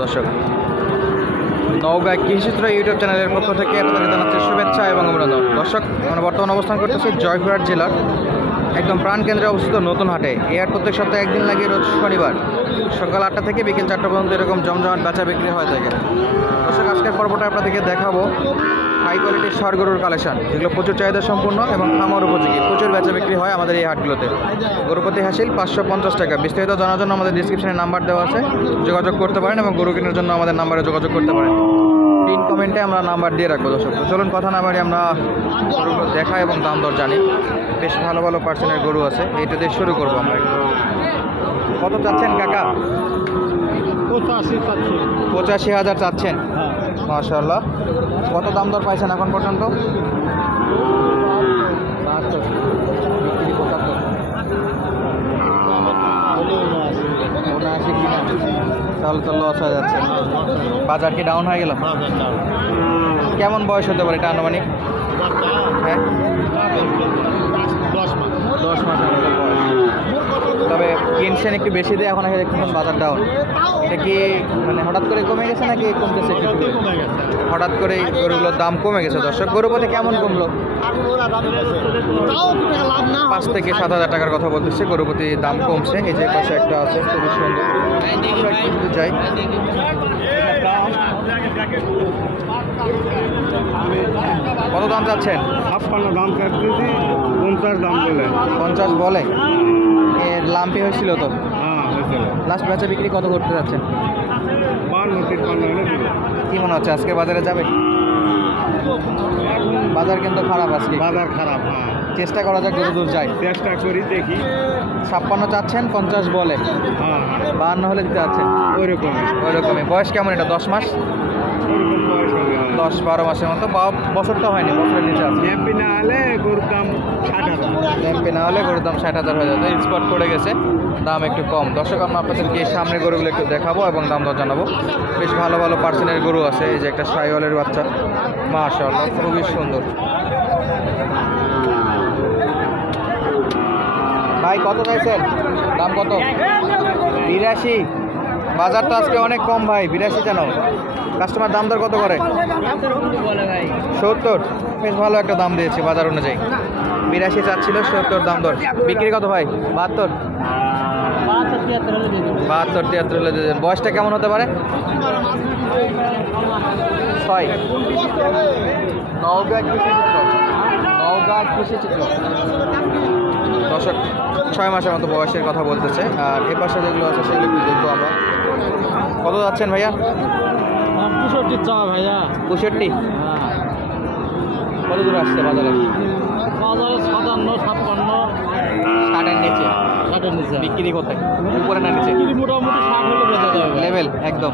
দর্শক, নওগাঁ কৃষিচিত্র ইউটিউব চ্যানেলের পক্ষ থেকে আপনাদের জানাচ্ছি শুভেচ্ছা এবং অভিনন্দন। দর্শক, আমরা বর্তমানে অবস্থান করতেছি জয়পুরহাট জেলার একদম প্রাণকেন্দ্রে অবস্থিত নতুন হাটে। এই হাট প্রত্যেক সপ্তাহে একদিন লাগে, রোজ শনিবার সকাল 8টা থেকে বিকেল 4টা পর্যন্ত এরকম জমজমাট বেচা বিক্রি হয়ে থাকে। দর্শক, আজকের পর্বটা আপনাদেরকে দেখাবো হাই কোয়ালিটির ষাঁড় গরুর কালেকশন, যেগুলো প্রচুর চাহিদা সম্পূর্ণ এবং খামার উপযোগী। প্রচুর বেচা বিক্রি হয় আমাদের এই হাটগুলোতে। গরুপতি হাসিল 550 টাকা। বিস্তারিত জানার জন্য আমাদের ডিসক্রিপশনে নাম্বার দেওয়া আছে, যোগাযোগ করতে পারেন এবং গরু কেনার জন্য আমাদের নাম্বারে যোগাযোগ করতে পারেন। পিন কমেন্টে আমরা নাম্বার দিয়ে রাখবো। দর্শক, তো চলুন কথা না বাড়ি আমরা গরুগুলো দেখা এবং দাম দর জানি। বেশ ভালো ভালো পার্সেন্টের গরু আছে, এইটা দিয়ে শুরু করবো আমরা। কত চাচ্ছেন কাকা? 85,000 চাচ্ছেন। মাশাআল্লাহ। কত দাম দর পাইছেন এখন পর্যন্ত? 72, 75, 79 কিনা? তাহলে তো লস হয়ে যাচ্ছে। বাজার কি ডাউন হয়ে গেল? কেমন বয়স হতে পারে এটা আনুমানিক? হ্যাঁ, 10 মাস বয়স। তবে কিনছেন একটু বেশি দিয়ে, এখন দেখুন বাজার ডাউন। এটা কি মানে হঠাৎ করে কমে গেছে নাকি কমতেছে? হঠাৎ করে গরুগুলোর দাম কমে গেছে। দর্শক, গরু পথে কেমন কমলো? 5 থেকে 7,000 টাকার কথা বলতেছে। গরুপতি দাম কমছে। এই যে পাশে একটা আছে, খুবই সুন্দর। যাই, কত দাম চাচ্ছেন? 56 দাম চাচ্ছি, 50 দাম বলে। 50 বলে? এর লাম্পি হয়েছিল তো? হ্যাঁ, হয়েছিল। লাস্ট বেচা বিক্রি কত করতে যাচ্ছেন? 52-53 কি মনে হচ্ছে আজকে বাজারে যাবে? বাজার কিন্তু খারাপ আজকে। বাজার খারাপ। হ্যাঁ, চেষ্টা করা যাক যত দূর যায়। চেষ্টা করি, দেখি। 56 চাচ্ছেন, 50 বলে। হ্যাঁ, 52 হলে দিতে যাচ্ছেন? ওইরকমই। ওইরকমই। বয়স কেমন এটা? 10 মাস? ওইরকম বয়স হবে। 10-12 মাসের মতো। বছরটা হয়নি, বছরের নিচে আছে। এমপি না হলে গরুর দাম 60,000। এমপি না হলে গরুর দাম 60,000 হয়ে যাবে। স্পট পড়ে গেছে, দাম একটু কম। দর্শক, আমরা আপনাদেরকে সামনে গরুগুলো একটু দেখাবো এবং দাম দর জানাবো। বেশ ভালো ভালো পার্সেন্টের গরু আছে। এই যে একটা শাহিওয়ালের বাচ্চা, মাশাআল্লাহ, খুবই সুন্দর। ভাই কত চাইছেন? দাম কত? 82। বাজার তো আজকে অনেক কম ভাই। 82 কেন? কাস্টমার দাম দর কত করে? 70। বেশ ভালো একটা দাম দিয়েছে বাজার অনুযায়ী। 82 চাচ্ছিল, 70 দাম দর। বিক্রি কত ভাই? 72, 73 হলে দিয়ে দেন। বয়সটা কেমন হতে পারে? 6। নওগাঁ কৃষিচিত্র, নওগাঁ কৃষিচিত্র। দর্শক, 6 মাসের মতো বয়সের কথা বলতেছে। আর এ পাশে যেগুলো আছে সেগুলো একটু দেখবো আমরা। কত যাচ্ছেন ভাইয়া? 65 চা ভাইয়া। 65? কত দূর আসছে বাজারে? বাজারে 57, 56, 60-এর নিচে। 60-এর নিচে। বিক্রি কোথায়, উপরে না নিচে? মোটামুটি 60 হলে বেচা যাবে। লেভেল একদম।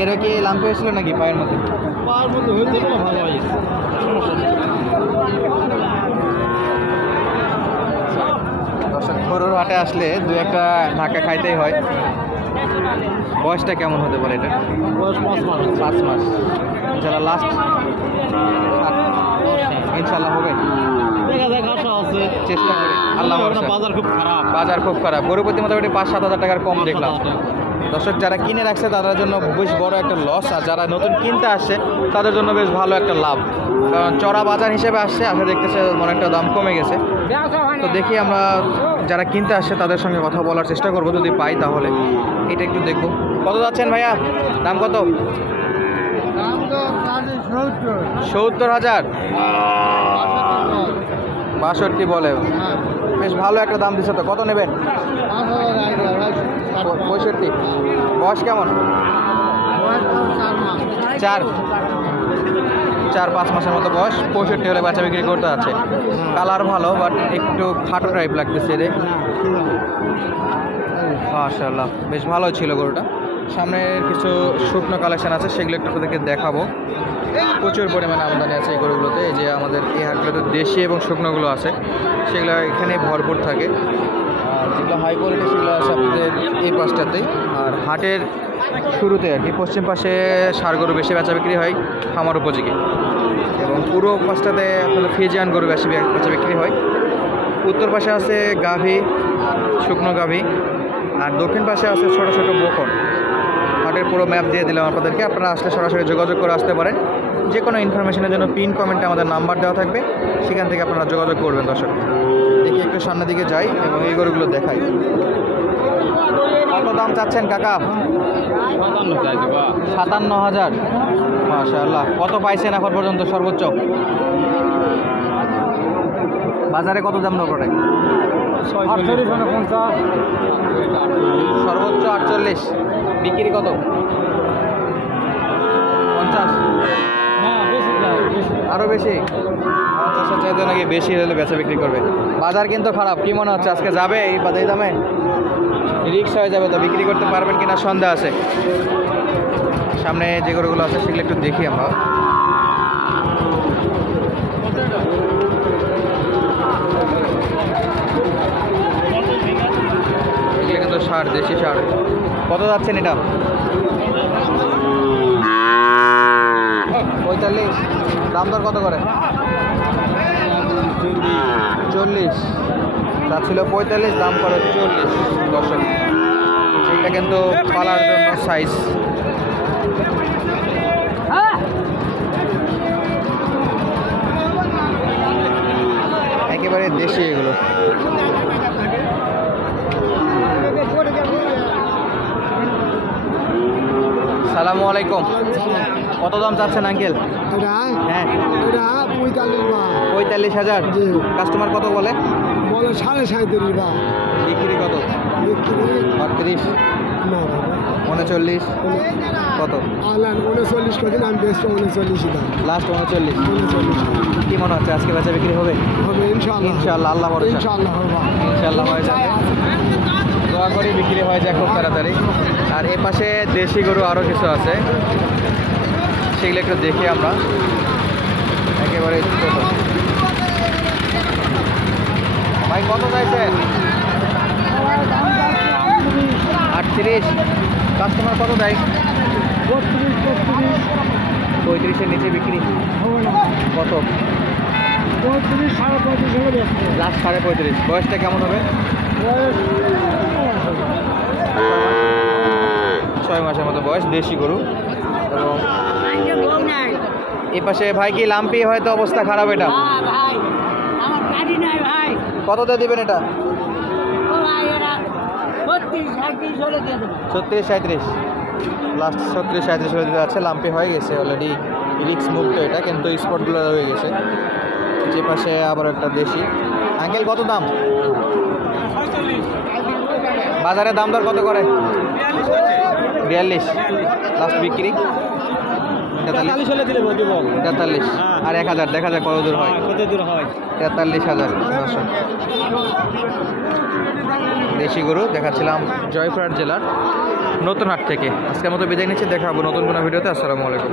এর কি লাম্প হয়েছিল নাকি পায়ের মধ্যে? পার মধ্যে হইতে গেলে ভালো হয়। দর্শক, গরুর হাটে আসলে দু একটা ধাক্কা খাইতেই হয়। বয়সটা কেমন হতে পারে এটা? বয়স 5 মাস। 5 মাস। ইনশাল্লাহ লাস্ট ইনশাল্লাহ হবে। দেখা যাক, আশা আছে। চেষ্টা করি, আল্লাহ ভরসা। বাজার খুব খারাপ। বাজার খুব খারাপ। গরু প্রতি মোটামুটি 5-7 হাজার টাকার কম দেখলাম। দর্শক, যারা কিনে রাখছে তাদের জন্য বেশ বড় একটা লস, আর যারা নতুন কিনতে আসছে তাদের জন্য বেশ ভালো একটা লাভ। কারণ চড়া বাজার হিসেবে আসছে, আসলে দেখতেছে অনেকটা দাম কমে গেছে। তো দেখি আমরা যারা কিনতে আসছে তাদের সঙ্গে কথা বলার চেষ্টা করবো, যদি পাই তাহলে। এটা একটু দেখবো। কত যাচ্ছেন ভাইয়া? দাম কত? 70,000। 62 বলে? বেশ ভালো একটা দাম দিচ্ছে তো। কত নেবেন? 65। বয়স কেমন? 4-5 মাসের মতো বয়স। 65 হলে বাচ্চা বিক্রি করতে আছে। কালার ভালো, বাট একটু খাটো টাইপ লাগতেছে রে। মাশাআল্লাহ, বেশ ভালো ছিল গরুটা। সামনের কিছু শুকনো কালেকশন আছে, সেগুলো একটু আপনাদেরকে দেখাবো। প্রচুর পরিমাণে আমদানি আছে এই গরুগুলোতে। এই যে আমাদের এই হাটগুলোতে দেশি এবং শুকনোগুলো আছে, সেগুলো এখানে ভরপুর থাকে। আর যেগুলো হাই কোয়ালিটি সেগুলো আছে আপনাদের এই পাশটাতেই। আর হাটের শুরুতে আর কি পশ্চিম পাশে ষাঁড় গরু বেশি বেচা বিক্রি হয়, খামার উপযোগী। এবং পুরো পাশটাতে আপনাদের ফ্রিজিয়ান গরু বেশি বেচা বিক্রি হয়। উত্তর পাশে আছে গাভী, শুকনো গাভী। আর দক্ষিণ পাশে আছে ছোট ছোট বকন। আর হাটের পুরো ম্যাপ দিয়ে দিলাম আপনাদেরকে। আপনারা আসলে সরাসরি যোগাযোগ করে আসতে পারেন। যে কোনো ইনফরমেশনের জন্য পিন কমেন্টে আমাদের নাম্বার দেওয়া থাকবে, সেখান থেকে আপনারা যোগাযোগ করবেন। দর্শক দেখি একটু সামনের দিকে যাই এবং এই গরুগুলো দেখাই। কত দাম চাচ্ছেন কাকা? 57,000। মাশাআল্লাহ। কত পাইছেন এখন পর্যন্ত সর্বোচ্চ? বাজারে কত দাম করে? সর্বোচ্চ 48। বিক্রি কত? 50। আরো বেশি? 50 চাইতে নাকি বেশি হলে বেচা বিক্রি করবে। বাজার কিন্তু খারাপ। কি মনে হচ্ছে আজকে যাবে এই দামে? রিক্স হয়ে যাবে তো, বিক্রি করতে পারবেন কিনা সন্দেহ আছে। সামনে যে গরুগুলো আছে সেগুলো একটু দেখি আমরা। এগুলো কিন্তু ষাঁড়, দেশি ষাঁড়। কত যাচ্ছেন এটা? 45। দাম দর কত করে? 40। তা ছিল 45, দাম করে 40। দর্শক এটা কিন্তু পালার জন্য সাইজ। একেবারে দেশি এগুলো। সালামু আলাইকুম। কত দাম চাচ্ছেন আঙ্কেল? হ্যাঁ 45,000। কাস্টমার কত বলে? 37.5 বিক্রি কত? 32, 39। কত? 39 কদিন আমি বেচবো 39 দাম। লাস্ট 39। কি মনে হচ্ছে আজকে বেচা বিক্রি হবে? হবে ইনশাআল্লাহ। ইনশাআল্লাহ, আল্লাহ ভরসা। ইনশাআল্লাহ হবে। ইনশাআল্লাহ হয়ে যাবে। দোয়া করি বিক্রি হয়ে যায় খুব তাড়াতাড়ি। আর এ পাশে দেশি গরু আরও কিছু আছে, সেগুলো একটু দেখি আমরা। একেবারে ছোট। ভাই কত চাইছেন? 38। কাস্টমার কত দেয়? 35-এর নিচে বিক্রি কত? 35-35.5 লাস্ট 35.5। বয়সটা কেমন হবে? 6 মাসের মতো বয়স, দেশি গরু। এবং এই পাশে ভাই কি লাম্পি, হয়তো অবস্থা খারাপ। এটা কততে দিবেন এটা? 36-37। লাস্ট 36-37 হয়ে দিতে যাচ্ছে। লাম্পি হয়ে গেছে অলরেডি, রিক্স মুক্ত এটা, কিন্তু স্পটগুলো হয়ে গেছে। যে পাশে আবার একটা দেশি। আঙ্কেল কত দাম? বাজারে দাম দর কত করে? 42। লাস্ট বিক্রি 43। আর 1000 দেখা যায় কত দূর হয়। 43,000। দেশি গরু দেখাচ্ছিলাম জয়পুরহাট জেলার নতুন হাট থেকে। আজকের মতো বিদায় নিচ্ছি, দেখা হবো নতুন কোনো ভিডিওতে। আসসালামু আলাইকুম।